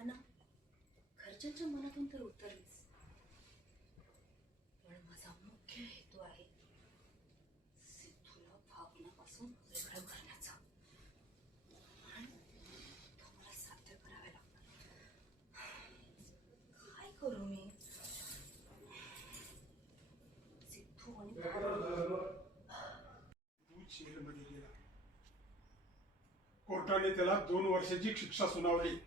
भावना घरच्यांच्या मनातून तर उतरलीच, पण माझा मुख्य हेतू आहे सिद्धूला भावनापासून वेगळं करण्याचा, आणि तो मला साध्य करावा लागणार. काय करू मी? सिद्धू आणि तू जेलमध्ये गेला, कोर्टाने त्याला 2 वर्षाची शिक्षा सुनावली.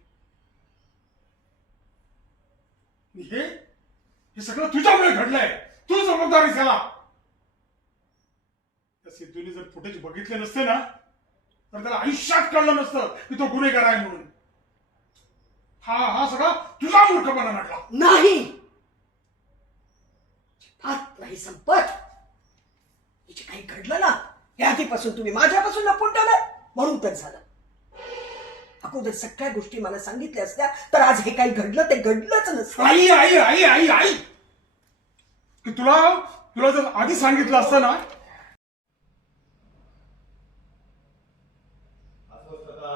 हे सगळं तुझ्यामुळे घडलंय. तू जबाबदारी झाला. त्या सिद्धूने जर फुटेज बघितले नसते ना, तर त्याला आयुष्यात कळलं नसतं की तो गुन्हेगार आहे म्हणून. हा सगळा तुझा मूर्खपणा नडला. नाही, हात नाही संपत. जे काही घडलं ना, हे आधीपासून तुम्ही माझ्यापासून लपून ठेवलं म्हणून तर झालं. अगोदर सगळ्या गोष्टी मला सांगितल्या असत्या तर आज हे काही घडलं ते घडलंच नसतं. आई आई आई आई आई की तुला जर आधी सांगितलं असतं ना. अस्वस्थता